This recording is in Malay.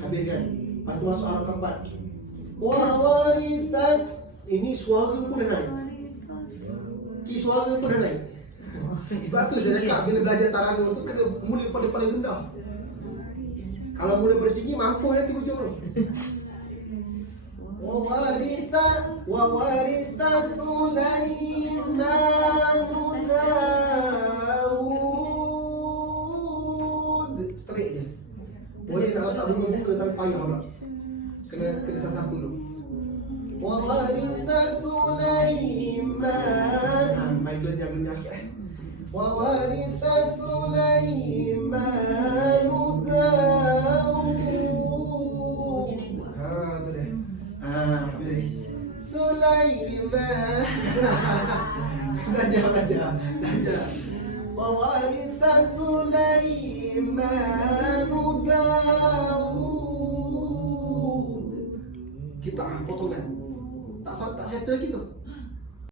Habis kan? Lepas tu masuk arah keempat. Wa waristas. Ini suara pun dah naik. Ki suara pun dah naik. Sebab tu saya cakap bila belajar taranum tu kena mula pada paling rendah. Kalau mula pada tinggi mampu nanti hujung tu. Wa waritha Sulaimanu Daud. Straight je. Boleh nak letak bunga-bunga tapi payah pula. Kena satu-satu dulu. Wa waritha Sulaiman. Michael jangan sikit Wa waritha Sulaimanu Daud. Tu dia. Habis. Sulaiman. Belajar. Wa waritha Sulaimanu Daud. Kita potongan. Tak settle lagi tu.